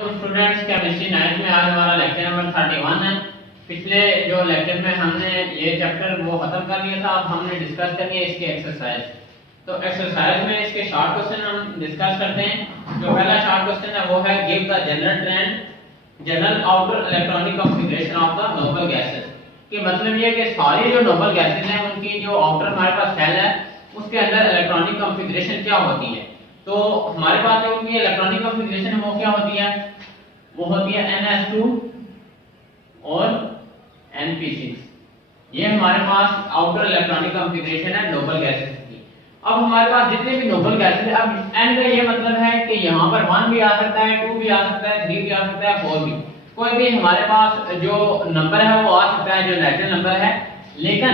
तो students chemistry 9th में आज हमारा लेक्चर नंबर 31 है। पिछले जो लेक्चर में हमने ये चैप्टर वो खत्म कर लिया था। अब हमने डिस्कस करनी है इसकी एक्सरसाइज। तो एक्सरसाइज में इसके शॉर्ट क्वेश्चन हम डिस्कस करते हैं। जो पहला शॉर्ट क्वेश्चन है वो है give the general trend general outer electronic configuration of the noble gases. कि मतलब ये कि सारी जो नोबल गैसेस हैं उनकी जो आउटर हमारे पास शेल है उसके अंदर इलेक्ट्रॉनिक कॉन्फ़िगरेशन क्या होती है। तो हमारे पास जो उनकी इलेक्ट्रॉनिक कॉन्फ़िगरेशन है वो क्या होती है, वो होती है NH2 और NP6। ये हमारे पास आउटर इलेक्ट्रॉनिक कॉन्फ़िगरेशन है नोबल गैसेस की। अब हमारे पास जितने भी नोबल गैसेस है, अब N का ये मतलब है कि यहाँ पर 1 भी आ सकता है, 2 भी आ सकता है, 3 भी आ सकता है, 4 भी, कोई भी हमारे पास जो नंबर है वो आ सकता है जो नेचुरल नंबर है। लेकिन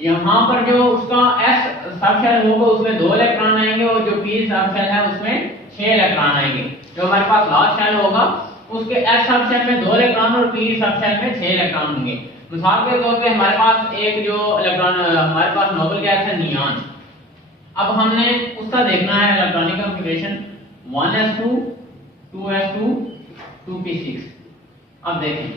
यहाँ पर जो उसका S सब शेल होगा उसमें 2 इलेक्ट्रॉन आएंगे और जो P सब शेल है उसमें 6 इलेक्ट्रॉन आएंगे। जो हमारे पास लार्ज शेल होगा उसके S सब शेल में 2 इलेक्ट्रॉन और P सब शेल में 6 इलेक्ट्रॉन होंगे। मिसाल के तौर पे हमारे पास एक जो इलेक्ट्रॉन हमारे पास नोबल गैस है नियॉन। अब हमने उसका देखना है electronic configuration 1s2 2s2 2p6। अब देखें,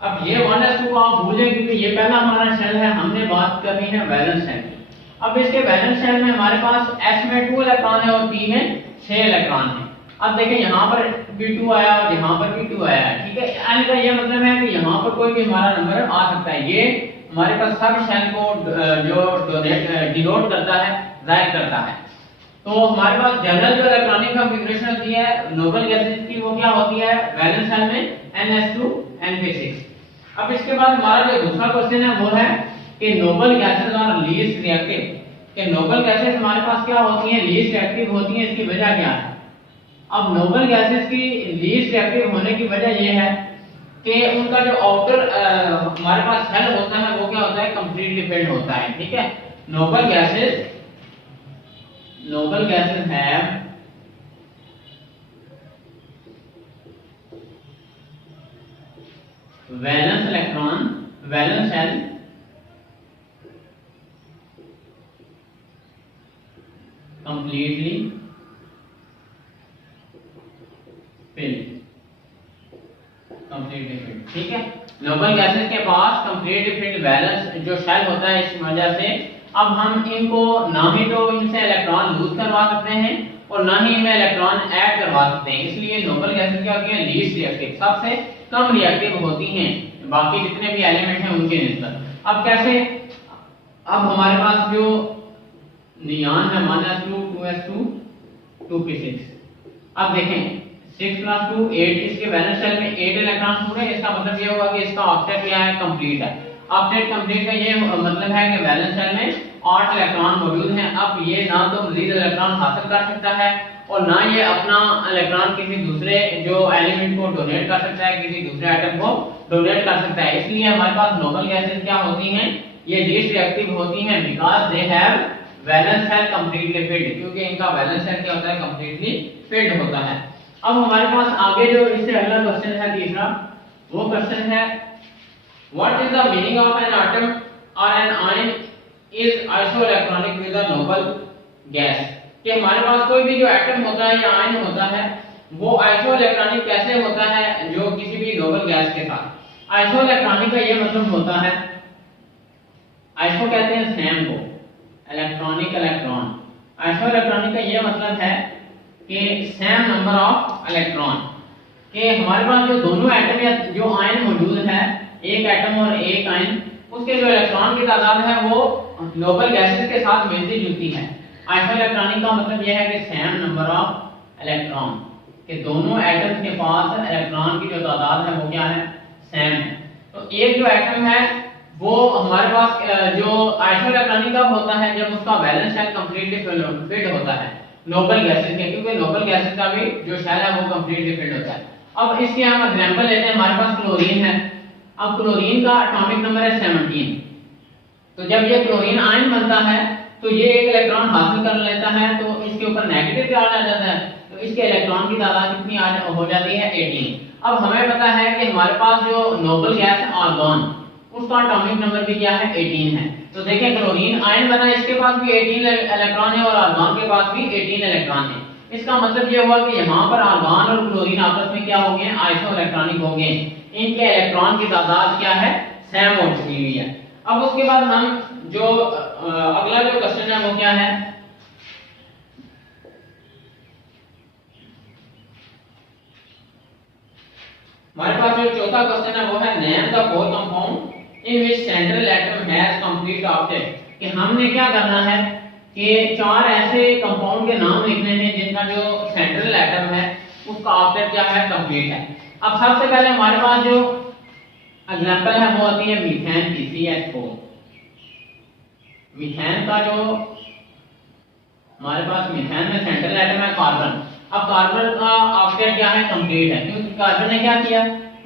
अब ये 1s2 को आप भूलें क्योंकि ये पहला हमारा शेल है। हमने बात करनी है वैलेंस शेल की। अब इसके वैलेंस शेल में हमारे पास S में 2 इलेक्ट्रॉन है और P में 6 इलेक्ट्रॉन है। अब देखें यहाँ पर भी 2 आया और यहाँ पर भी 2 आया है, ठीक है। N का ये मतलब है कि यहाँ पर कोई भी हमारा नंबर आ सकता है। ये हमारे पास सब शेल को जो डिनोट करता है, जाहिर करता है। तो हमारे पास जनरल जो इलेक्ट्रॉनिक कॉन्फ़िगरेशन होती है नोबल गैसेस की वो क्या होती है वैलेंस शेल में NH2 NP6। अब इसके बाद हमारा जो दूसरा क्वेश्चन है वो है कि नोबल गैसेस और लीस्ट रिएक्टिव। कि नोबल गैसेस हमारे पास क्या होती हैं, लीस्ट रिएक्टिव होती हैं। इसकी वजह क्या है? अब नोबल गैसेस की लीस्ट रिएक्टिव होने की वजह ये है कि उनका जो आउटर हमारे पास शेल होता है वो क्या होता है, कंप्लीटली फिल्ड होता है, ठीक है। Noble gases have valence shell completely filled, ठीक है। नोबल गैसेस के पास कंप्लीटली फिल्ड वैलेंस जो शेल होता है। इस वजह से अब हम इनको ना ही तो इनसे इलेक्ट्रॉन लूज करवा सकते हैं और ना ही इनमें इलेक्ट्रॉन ऐड करवा सकते हैं। इसलिए नोबल गैसेस क्या होती हैं, लीस्ट रिएक्टिव, सबसे कम रिएक्टिव होती हैं बाकी जितने भी एलिमेंट हैं उनके निस्बत। अब कैसे, अब हमारे पास जो नियॉन है 1s2 2s2 2p6। अब देखें 6 + 2 8, इसके वैलेंस शेल में 8 इलेक्ट्रॉन पूरे। इसका मतलब ये होगा कि इसका ऑक्टेट क्या है, कंप्लीट है। ऑक्टेट कंप्लीट का ये मतलब है कि वैलेंस शेल में 8 इलेक्ट्रॉन मौजूद हैं। अब ये ना तो मजीद इलेक्ट्रॉन हासिल कर सकता है और ना ये अपना इलेक्ट्रॉन किसी दूसरे जो एलिमेंट को डोनेट कर सकता है, किसी दूसरे एटम को डोनेट कर सकता है। इसलिए हमारे पास नोबल गैसेस क्या होती हैं, ये लीस्ट रिएक्टिव होती हैं because they have valence shell completely filled, क्योंकि इनका वैलेंस शेल क्या होता है, कंप्लीटली फिल्ड होता है। अब हमारे पास आगे जो इससे अगला क्वेश्चन है तीसरा, वो क्वेश्चन है what is the meaning of an atom और an ion is isoelectronic with a noble gas. कि हमारे पास कोई भी जो एटम होता है या आयन होता है वो आइसोइलेक्ट्रॉनिक कैसे होता है जो किसी भी नोबल गैस के साथ। आइसोइलेक्ट्रॉनिक का ये मतलब होता है, आइसो कहते हैं सेम को, इलेक्ट्रॉनिक इलेक्ट्रॉन। आइसोइलेक्ट्रॉनिक का ये मतलब है कि सेम नंबर ऑफ इलेक्ट्रॉन। कि हमारे पास जो दोनों एटम या जो आयन मौजूद है, एक एटम और एक आयन, उसके जो इलेक्ट्रॉन की तादाद है वो नोबल गैसेस के साथ मिलती जुलती है। आइसोइलेक्ट्रॉनिक का मतलब यह है कि सेम नंबर ऑफ इलेक्ट्रॉन, कि दोनों एटम्स के पास इलेक्ट्रॉन की जो तादाद है वो क्या है, सेम है। तो एक जो एटम है वो हमारे पास जो आइसोइलेक्ट्रॉनिक कब होता है, जब उसका वैलेंस शेल कंप्लीटली फिल्ड होता है नोबल गैसेस के, क्योंकि नोबल गैसेस का भी जो शेल है वो कंप्लीटली फिल्ड होता है। अब इसके हम एग्जांपल लेते हैं, हमारे पास क्लोरीन है। अब क्लोरीन का एटॉमिक नंबर है 17। तो जब ये क्लोरीन आयन बनता है तो ये एक इलेक्ट्रॉन हासिल कर लेता है, तो इसके ऊपर नेगेटिव चार्ज आ जाता है, तो इसके इलेक्ट्रॉन की तादाद कितनी हो जाती है, 18। अब हमें पता है कि हमारे पास जो नोबल गैस है आर्गन, उसका एटॉमिक नंबर भी क्या है 18 है। तो देखें क्लोरीन आयन बना, इसके पास भी 18 इलेक्ट्रॉन है और आर्गन के पास भी 18 इलेक्ट्रॉन है। इसका मतलब ये हुआ कि यहाँ पर आर्गन और क्लोरीन आपस में क्या हो गए, आइसो इलेक्ट्रॉनिक हो गए, इनके इलेक्ट्रॉन की तादाद क्या है, सेम हो चुकी हुई है। अब उसके बाद हम जो अगला जो क्वेश्चन है वो क्या है, हमारे पास जो चौथा क्वेश्चन है वो है name the four compound in which central atom has complete octet. कि हमने क्या करना है कि 4 ऐसे कंपाउंड के नाम लिखने हैं जिनका जो सेंट्रल एटम है उसका ऑक्टेट क्या है, कंप्लीट है। अब सबसे पहले हमारे पास जो एग्जांपल है वो आती है मीथेन की CH4। मीथेन का जो हमारे पास मीथेन में सेंट्रल एटम है कार्बन। अब कार्बन का ऑक्टेट क्या है, कंप्लीट है, क्योंकि कार्बन ने क्या किया,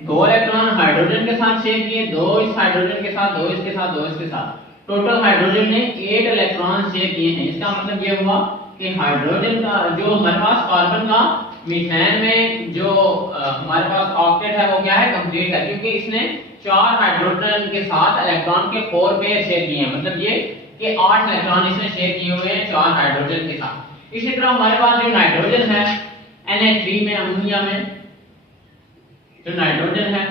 2 इलेक्ट्रॉन हाइड्रोजन के साथ शेयर किए, 2 इस हाइड्रोजन के साथ, 2 इसके साथ, 2 इसके साथ, टोटल हाइड्रोजन ने 8 इलेक्ट्रॉन शेयर किए हैं। इसका मतलब ये हुआ कि हाइड्रोजन का जो हमारे पास कार्बन का मीथेन में जो हमारे पास ऑक्टेट है वो क्या है, कंप्लीट है, क्योंकि इसने 4 हाइड्रोजन के साथ इलेक्ट्रॉन के 4 पेयर शेयर किए हैं। मतलब ये कि 8 इलेक्ट्रॉन इसने शेयर किए हुए हैं 4 हाइड्रोजन के साथ। इसी तरह हमारे पास जो नाइट्रोजन है NH3 में, अमोनिया में जो नाइट्रोजन है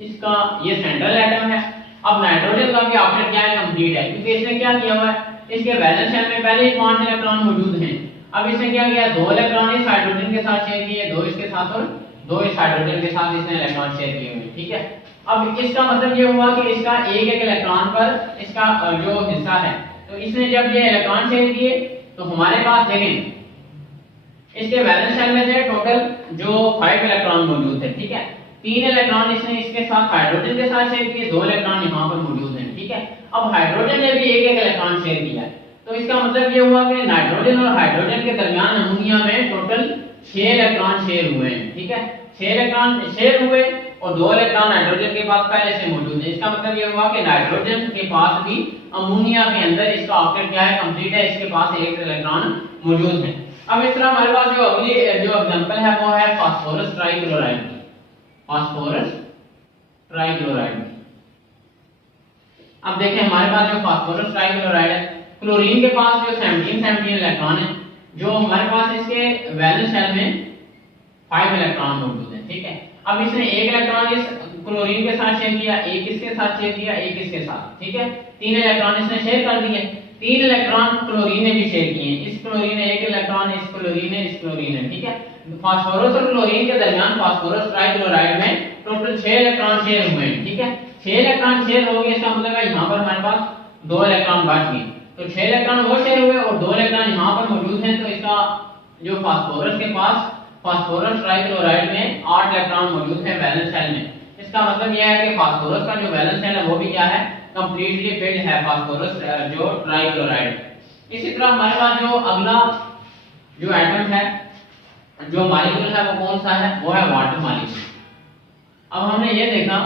इसका ये सेंट्रल एटम है। अब नाइट्रोजन का भी ऑक्टेट क्या है, कंप्लीट है, क्योंकि इसने क्या किया हुआ है, इसके वैलेंस शेल में पहले ही 5 इलेक्ट्रॉन मौजूद हैं। अब इसने क्या किया, 2 इलेक्ट्रॉन इस हाइड्रोजन के साथ शेयर किए, 2 इसके साथ और 2 इस हाइड्रोजन के साथ इसने इलेक्ट्रॉन शेयर किए हुए। ठीक है, अब इसका मतलब ये हुआ कि इसका एक इलेक्ट्रॉन पर इसका जो हिस्सा है, तो इसने जब ये इलेक्ट्रॉन शेयर किए तो हमारे पास देखें इसके वैलेंस शेल में से टोटल जो 5 इलेक्ट्रॉन मौजूद है। ठीक है, 3 इलेक्ट्रॉन इसने इसके साथ हाइड्रोजन के साथ शेयर किए, 2 इलेक्ट्रॉन यहाँ पर मौजूद हैं। ठीक है, अब हाइड्रोजन ने भी एक इलेक्ट्रॉन शेयर किया, तो इसका मतलब ये हुआ कि नाइट्रोजन और हाइड्रोजन के दरमियान अमोनिया में टोटल 6 इलेक्ट्रॉन शेयर हुए हैं। ठीक है, 6 इलेक्ट्रॉन शेयर हुए और 2 इलेक्ट्रॉन नाइट्रोजन के पास पहले से मौजूद है। इसका मतलब ये हुआ कि नाइट्रोजन के पास भी अमोनिया के अंदर इसका ऑक्टेट क्या है, कंप्लीट है, इसके पास 1 इलेक्ट्रॉन मौजूद है। अब इस तरह हमारे पास जो अगली जो एग्जांपल है वो है फास्फोरस ट्राइक्लोराइड की। फास्फोरस ट्राइक्लोराइड, अब देखें हमारे पास जो फास्फोरस ट्राइक्लोराइड है, क्लोरीन के पास जो 17 इलेक्ट्रॉन है, जो हमारे पास इसके वैलेंस शेल में 5 इलेक्ट्रॉन मौजूद है। ठीक है, अब इसने 1 इलेक्ट्रॉन इस क्लोरीन के साथ शेयर किया, 1 इसके साथ शेयर किया, 1 इसके साथ। ठीक है, 3 इलेक्ट्रॉन इसने शेयर कर दिए, 3 इलेक्ट्रॉन क्लोरीन ने भी शेयर किए, इस क्लोरीन ने 1 इलेक्ट्रॉन, इस क्लोरीन ने, इस क्लोरीन ने। ठीक है, फास्फोरस और क्लोरीन के दरमियान फास्फोरस ट्राइक्लोराइड में टोटल 6 इलेक्ट्रॉन शेयर हुए हैं। ठीक है, 6 इलेक्ट्रॉन शेयर हो गए, इसका मतलब है यहाँ पर हमारे पास 2 इलेक्ट्रॉन बच गए, तो 6 इलेक्ट्रॉन वो शेयर हुए और 2 इलेक्ट्रॉन यहाँ पर मौजूद हैं, तो इसका जो फास्फोरस के पास फास्फोरस ट्राइक्लोराइड में 8 इलेक्ट्रॉन मौजूद है वैलेंस शेल में। इसका मतलब यह है कि फास्फोरस का जो वैलेंस शेल है वो भी क्या है, कंप्लीटली फिल्ड है, फास्फोरस जो ट्राइक्लोराइड। इसी तरह हमारे पास जो अगला जो एटम है, जो मॉलिक्यूल है वो कौन सा है, वो है वाटर मॉलिक्यूल। अब हमने ये देखा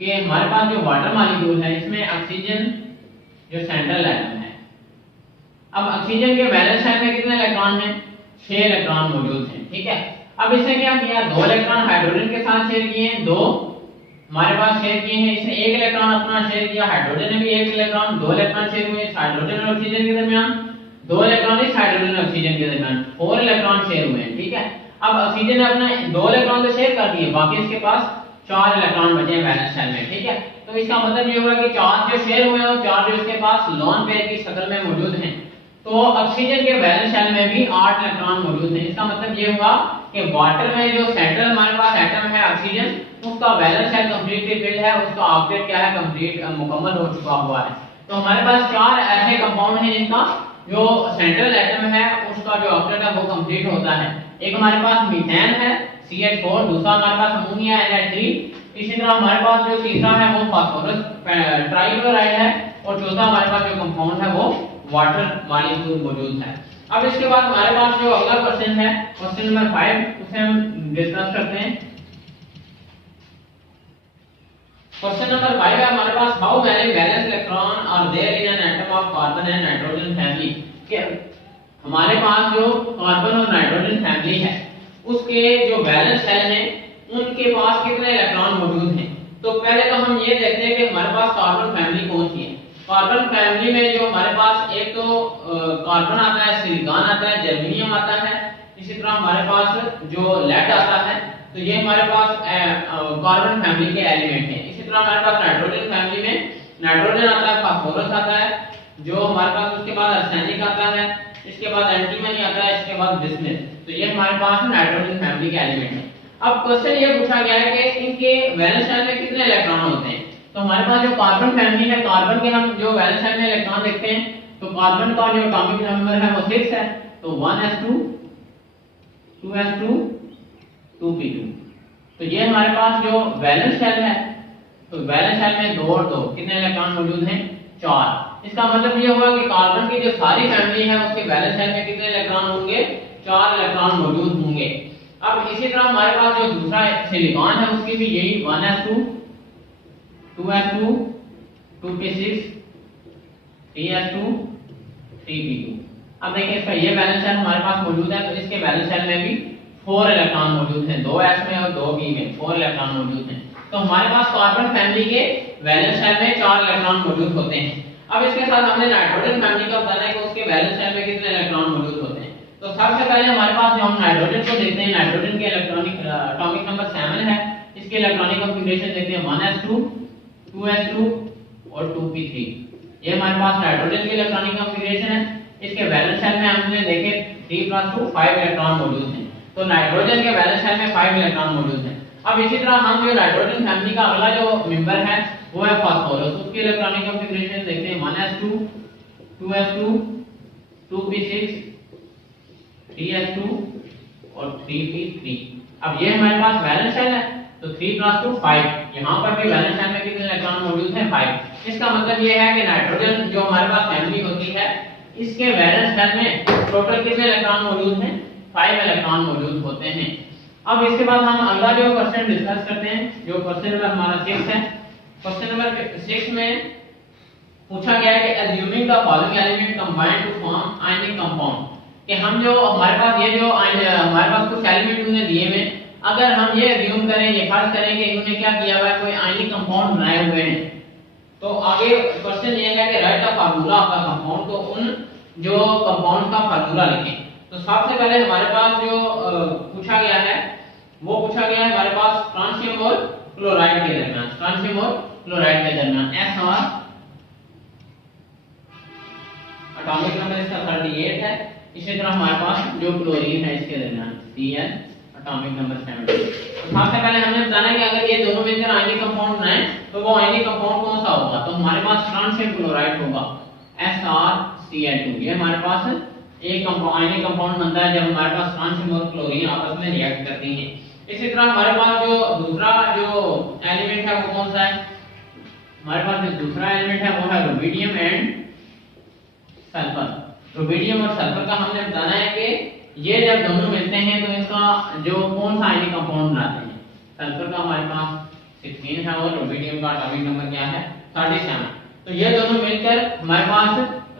कि हमारे पास जो वाटर मॉलिक्यूल है इसमें ऑक्सीजन जो सेंट्रल एटम है। अब ऑक्सीजन के वैलेंस शेल में कितने इलेक्ट्रॉन हैं, 6 इलेक्ट्रॉन मौजूद हैं। ठीक है, अब इसने क्या किया, 2 इलेक्ट्रॉन हाइड्रोजन के साथ शेयर किए हैं, 2 हमारे पास शेयर किए हैं, इसने 1 इलेक्ट्रॉन अपना शेयर किया, हाइड्रोजन ने भी 1 इलेक्ट्रॉन, 2 इलेक्ट्रॉन शेयर हुए हाइड्रोजन और ऑक्सीजन के दरमियान, 2 इलेक्ट्रॉन इस हाइड्रोजन और ऑक्सीजन के दरमियान, 4 इलेक्ट्रॉन शेयर हुए हैं। ठीक है, अब ऑक्सीजन ने अपने 2 इलेक्ट्रॉन तो शेयर कर दिए, बाकी इसके पास 4 इलेक्ट्रॉन बचे हैं वैलेंस शेल में। ठीक है, तो इसका मतलब ये हुआ कि 4 जो शेयर हुए हैं और 4 जो इसके पास लोन पेयर की शक्ल में मौजूद हैं, तो ऑक्सीजन के वैलेंस शेल में भी 8 इलेक्ट्रॉन मौजूद हैं। इसका मतलब ये हुआ कि वाटर में जो सेंट्रल हमारे पास एटम है ऑक्सीजन, उसका वैलेंस शेल कंप्लीटली फिल्ड है, उसका ऑक्टेट क्या है, कंप्लीट मुकम्मल हो चुका हुआ है। तो हमारे पास 4 ऐसे कंपाउंड हैं जिनका जो सेंट्रल एटम है उसका जो ऑक्टेट है वो कंप्लीट होता है। एक हमारे पास मीथेन है CH4, दूसरा हमारे पास अमोनिया NH3, इसी तरह हमारे पास जो तीसरा है वो फास्फोरस ट्राइक्लोराइड है और चौथा हमारे पास जो कंपाउंड है वो वाटर मॉलिक्यूल मौजूद है। अब इसके बाद हमारे पास जो अगला क्वेश्चन है, क्वेश्चन नंबर 5, उसे हम डिस्कस करते हैं। क्वेश्चन नंबर 5 है हमारे पास, how many valence electron are there in an atom of carbon and nitrogen family. कि हमारे पास जो कार्बन और नाइट्रोजन फैमिली है उसके जो वैलेंस शेल हैं उनके पास कितने इलेक्ट्रॉन मौजूद हैं। तो पहले तो हम ये देखते हैं कि हमारे पास कार्बन फैमिली कौन सी है। कार्बन फैमिली में जो हमारे पास एक तो कार्बन आता है, सिलिकॉन आता है, जर्मेनियम आता है, इसी तरह हमारे पास जो लेड आता है। तो ये हमारे पास कार्बन फैमिली के एलिमेंट हैं। इसी तरह हमारे पास नाइट्रोजन फैमिली में नाइट्रोजन आता है, फास्फोरस आता है, जो हमारे पास उसके बाद आर्सेनिक आता है, इसके बाद एंटीमनी आता है, इसके बाद बिस्मथ। तो ये हमारे पास नाइट्रोजन फैमिली के एलिमेंट हैं। अब क्वेश्चन ये पूछा गया है कि इनके वैलेंस शेल में कितने इलेक्ट्रॉन होते हैं। तो हमारे पास जो कार्बन फैमिली है, कार्बन के हम जो वैलेंस शेल में इलेक्ट्रॉन देखते हैं, तो कार्बन का जो एटॉमिक नंबर है वो 6 है, तो 1s2 2s2 2p2। तो ये हमारे पास जो वैलेंस शेल है, तो वैलेंस शेल में 2 और 2 कितने इलेक्ट्रॉन मौजूद हैं, 4। इसका मतलब ये हुआ कि कार्बन की जो सारी फैमिली है उसके वैलेंस शेल में कितने इलेक्ट्रॉन होंगे, 4 इलेक्ट्रॉन मौजूद होंगे। अब इसी तरह हमारे पास जो दूसरा सिलिकॉन है उसकी भी यही 1s2 2s2 2p6 3s2 3p2। अब देखिए इसका ये वैलेंस शेल हमारे पास मौजूद है, तो इसके वैलेंस शेल में भी 4 इलेक्ट्रॉन मौजूद हैं, 2s में और 2p में 4 इलेक्ट्रॉन मौजूद हैं। तो हमारे पास कार्बन फैमिली के वैलेंस शेल में 4 इलेक्ट्रॉन मौजूद होते हैं। अब इसके साथ हमने नाइट्रोजन फैमिली का बताना है कि उसके वैलेंस शेल में कितने इलेक्ट्रॉन मौजूद होते हैं। तो सबसे पहले हमारे पास जो हम नाइट्रोजन को देखते हैं, नाइट्रोजन के इलेक्ट्रॉनिक एटॉमिक नंबर 7 है। इसके इलेक्ट्रॉनिक कॉन्फ़िगरेशन देखते हैं 1s2 2s2 और 2p3। ये हमारे पास नाइट्रोजन के इलेक्ट्रॉनिक कॉन्फ़िगरेशन है। इसके वैलेंस शेल में हमने देखे 3 + 2 5 इलेक्ट्रॉन मौजूद हैं। तो नाइट्रोजन के वैलेंस शेल में 5 इलेक्ट्रॉन मौजूद हैं। अब इसी तरह हम जो नाइट्रोजन फैमिली का अगला जो मेंबर है वो है फास्फोरस। उसके इलेक्ट्रॉनिक कॉन्फ़िगरेशन देखते हैं 1s2 2s2 2p6 3s2 और 3p3। अब ये हमारे पास वैलेंस शेल है, तो 3 + 2 5। यहाँ पर भी वैलेंस शेल में कितने इलेक्ट्रॉन मौजूद हैं, 5। इसका मतलब ये है कि नाइट्रोजन जो हमारे पास फैमिली होती है, इसके वैलेंस शेल में टोटल कितने इलेक्ट्रॉन मौजूद हैं, 5 इलेक्ट्रॉन मौजूद होते हैं। अब इसके बाद हम अगला जो क्वेश्चन डिस्कस करते हैं, जो क्वेश्चन नंबर हमारा 6 है। क्वेश्चन नंबर 6 में पूछा गया है कि assuming the following element combine to form ionic compound, कि हम जो हमारे पास ये जो हमारे पास कुछ एलिमेंट उन्हें दिए हुए, अगर हम ये अज्यूम करें, ये फर्ज करें कि इन्होंने क्या किया हुआ है, कोई आयनिक कंपाउंड बनाए हुए हैं, तो आगे क्वेश्चन ये है कि right the formula of the compound. तो उन जो कंपाउंड का फार्मूला लिखें। तो सबसे पहले हमारे पास जो पूछा गया है वो पूछा गया है हमारे पास स्ट्रोंशियम और क्लोराइड के दरमियान, स्ट्रोंशियम और क्लोराइड के दरमियान SR एटॉमिक नंबर इसका 38 है। इसी तरह हमारे पास जो क्लोरीन है इसके दरमियान Cl एटॉमिक नंबर 70। तो सबसे पहले हमने बताना कि अगर ये दोनों मिलकर आयनिक कंपाउंड बनाएं तो वो आयनिक कंपाउंड कौन सा होगा। तो हमारे पास स्ट्रोंशियम क्लोराइड होगा SrCl2। ये हमारे पास एक आयनिक कंपाउंड बनता है जब हमारे पास स्ट्रोंशियम और क्लोरीन आपस में रिएक्ट करती हैं। इसी तरह हमारे पास जो दूसरा जो एलिमेंट है वो कौन सा है, हमारे पास जो दूसरा एलिमेंट है वो है रुबिडियम एंड सल्फर। रुबिडियम और सल्फर का हमने बताना है कि ये जब दोनों मिलते हैं तो इनका जो कौन सा आयनिक कंपाउंड बनाते हैं। सल्फर का हमारे पास 16 है और रुबिडियम का एटॉमिक नंबर क्या है 37। तो ये दोनों मिलकर हमारे पास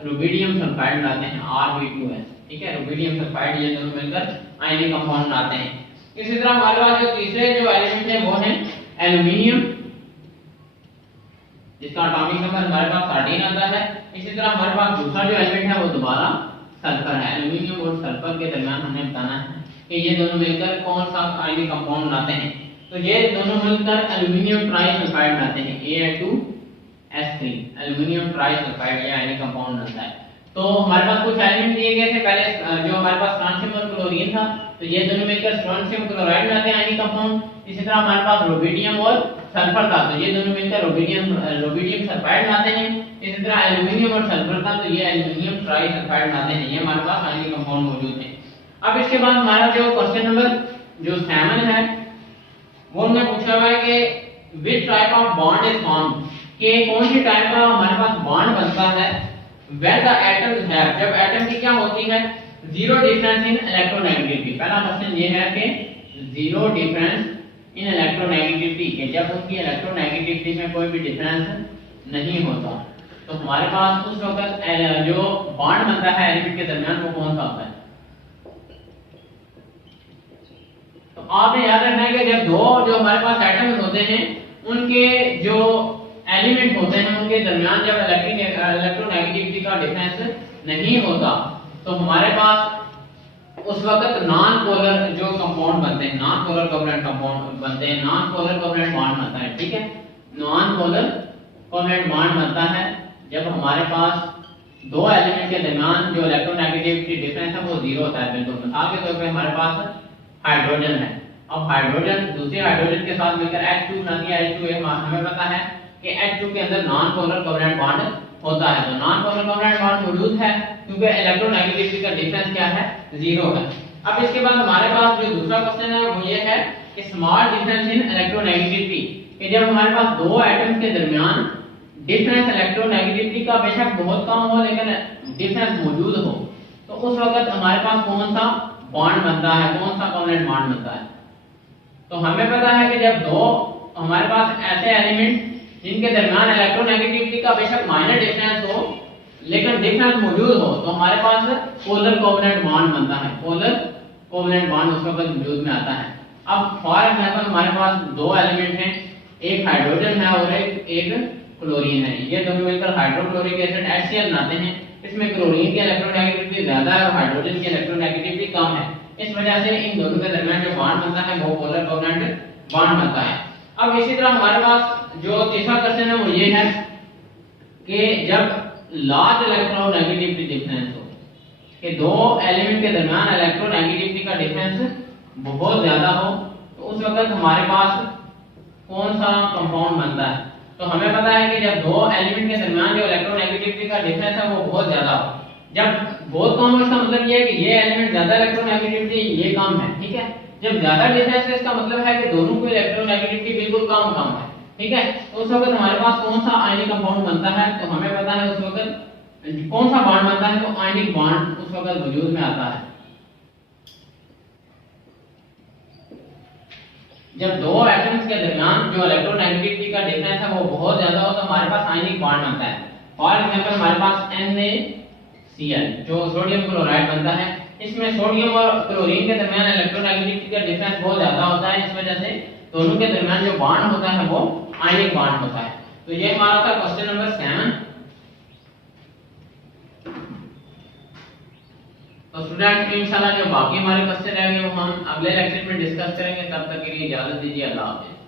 रुबिडियम सल्फाइड बनाते हैं Rb2s। ठीक है, रुबिडियम सल्फाइड ये दोनों मिलकर आयनिक कंपाउंड बनाते हैं। इसी तरह हमारे पास जो तीसरे जो एलिमेंट है वो है एल्युमिनियम, जिसका एटॉमिक नंबर हमारे पास 13 आता है। इसी तरह हमारे पास दूसरा जो एलिमेंट है वो दोबारा सल्फर है। एल्युमिनियम और सल्फर के दरमियान हमें बताना है कि ये दोनों मिलकर कौन सा आयनिक कंपाउंड बनाते हैं। तो ये दोनों मिलकर एल्युमिनियम ट्राइसल्फाइड बनाते हैं A2S3। एल्युमिनियम ट्राइसल्फाइड ये आयनिक कंपाउंड बनता है। तो हमारे पास कुछ एलिमेंट दिए गए थे पहले, जो हमारे पास स्ट्रोंशियम और क्लोरीन था, तो ये दोनों मिलकर स्ट्रोंशियम क्लोराइड बनाते हैं आयनिक कंपाउंड। इसी तरह हमारे पास रुबिडियम और सल्फर था, तो ये दोनों मिलकर रुबिडियम सल्फाइड बनाते हैं। इसी तरह एल्युमिनियम और सल्फर था, तो ये एल्युमिनियम ट्राइसल्फाइड बनाते हैं। ये हमारे पास आयनिक कंपाउंड मौजूद हैं। अब इसके बाद हमारा जो क्वेश्चन नंबर जो 7 है वो हमने पूछा हुआ है कि which type of bond is formed, कि कौन सी टाइप का हमारे पास बॉन्ड बनता है व्हेन द एटम्स हैव, जब एटम की क्या होती है जीरो डिफरेंस इन इलेक्ट्रोनेगेटिविटी। पहला क्वेश्चन ये है कि जीरो डिफरेंस इन इलेक्ट्रोनेगेटिविटी, कि जब उनकी इलेक्ट्रोनेगेटिविटी में कोई भी डिफरेंस नहीं होता, तो हमारे पास उस वक्त जो बॉन्ड बनता है एलिमेंट के दरमियान वो कौन सा होता है। तो आपने याद रखना है कि जब दो जो हमारे पास एटम्स होते हैं उनके जो एलिमेंट होते हैं उनके दरमियान जब इलेक्ट्रोनेगेटिविटी का डिफरेंस नहीं होता तो हमारे पास उस वक्त नॉन पोलर जो कंपाउंड बनते हैं, नॉन पोलर कोवलेंट कंपाउंड बनते हैं, नॉन पोलर कोवलेंट बॉन्ड बनता है। ठीक है, नॉन पोलर कोवलेंट बॉन्ड बनता है जब हमारे पास दो एलिमेंट के दरमियान जो इलेक्ट्रोनेगेटिविटी डिफरेंस है वो जीरो होता है। बिल्कुल मिसाल के तौर पे हमारे पास हाइड्रोजन है, अब हाइड्रोजन दूसरे हाइड्रोजन के साथ मिलकर H2 बनाती है। H2 हमें पता है कि H2 के अंदर नॉन पोलर कोवलेंट बॉन्ड होता है, तो नॉन पोलर कोवलेंट बॉन्ड मौजूद है क्योंकि इलेक्ट्रोनेगेटिविटी का डिफरेंस क्या है, जीरो है। अब इसके बाद हमारे पास जो दूसरा क्वेश्चन है वो ये है कि स्मॉल डिफरेंस इन इलेक्ट्रोनेगेटिविटी, कि जब हमारे पास दो एटम्स के दरमियान डिफरेंस इलेक्ट्रोनेगेटिविटी का बेशक बहुत कम हो लेकिन डिफरेंस मौजूद हो, तो उस वक्त हमारे पास कौन सा बॉन्ड बनता है, कौन सा कोवलेंट बॉन्ड बनता है। तो हमें पता है कि जब दो हमारे पास ऐसे एलिमेंट जिनके दरमियान इलेक्ट्रोनेगेटिविटी का बेशक माइनर डिफरेंस हो लेकिन डिफरेंस मौजूद हो तो हमारे पास पोलर कोवलेंट बॉन्ड बनता है, पोलर कोवलेंट बॉन्ड उस वक्त वजूद में आता है। अब फॉर एग्जांपल हमारे पास दो एलिमेंट हैं, एक हाइड्रोजन है और एक क्लोरीन है, ये दोनों मिलकर हाइड्रोक्लोरिक एसिड HCl बनाते हैं। इसमें क्लोरीन की इलेक्ट्रोनेगेटिविटी ज्यादा है और हाइड्रोजन की इलेक्ट्रोनेगेटिविटी कम है, इस वजह से इन दोनों के दरमियान जो बॉन्ड बनता है वो पोलर कोवलेंट बॉन्ड बनता है। अब इसी तरह हमारे पास जो तीसरा क्वेश्चन है वो ये है कि जब लार्ज इलेक्ट्रोनेगेटिविटी डिफरेंस हो, कि दो एलिमेंट के दरमियान इलेक्ट्रोनेगेटिविटी का डिफरेंस बहुत ज्यादा हो, तो उस वक्त हमारे पास कौन सा कंपाउंड बनता है। तो हमें पता है कि जब दो एलिमेंट के दरमियान जो इलेक्ट्रोनेगेटिविटी का डिफरेंस है वो बहुत ज्यादा हो, जब बहुत कम हो इसका मतलब ये है कि ये एलिमेंट ज्यादा इलेक्ट्रोनेगेटिविटी ये कम है। ठीक है, जब ज्यादा डिफरेंस है इसका मतलब है कि दोनों की इलेक्ट्रोनेगेटिविटी बिल्कुल कम है। ठीक है, तो उस वक्त हमारे पास कौन सा आयनिक कंपाउंड बनता है, तो हमें पता है उस वक्त कौन सा बॉन्ड बनता है, तो आयनिक बॉन्ड उस वक्त वजूद में आता है। जब दो एटम्स के दरमियान जो इलेक्ट्रोनेगेटिविटी का डिफरेंस है वो बहुत ज्यादा हो तो हमारे पास आयनिक बॉन्ड बनता है। फॉर एग्जांपल हमारे पास NaCl जो सोडियम क्लोराइड बनता है, इसमें सोडियम और क्लोरीन के दरमियान इलेक्ट्रोनेगेटिविटी का डिफरेंस बहुत ज्यादा होता है, इस वजह से दोनों के दरमियान जो बॉन्ड होता है वो आयनिक बॉन्ड होता है। तो ये हमारा था क्वेश्चन नंबर 7। तो स्टूडेंट इंशाल्लाह जो बाकी हमारे क्वेश्चन रहेंगे वो हम अगले लेक्चर में डिस्कस करेंगे। तब तक के लिए इजाजत दीजिए, अल्लाह हाफिज़।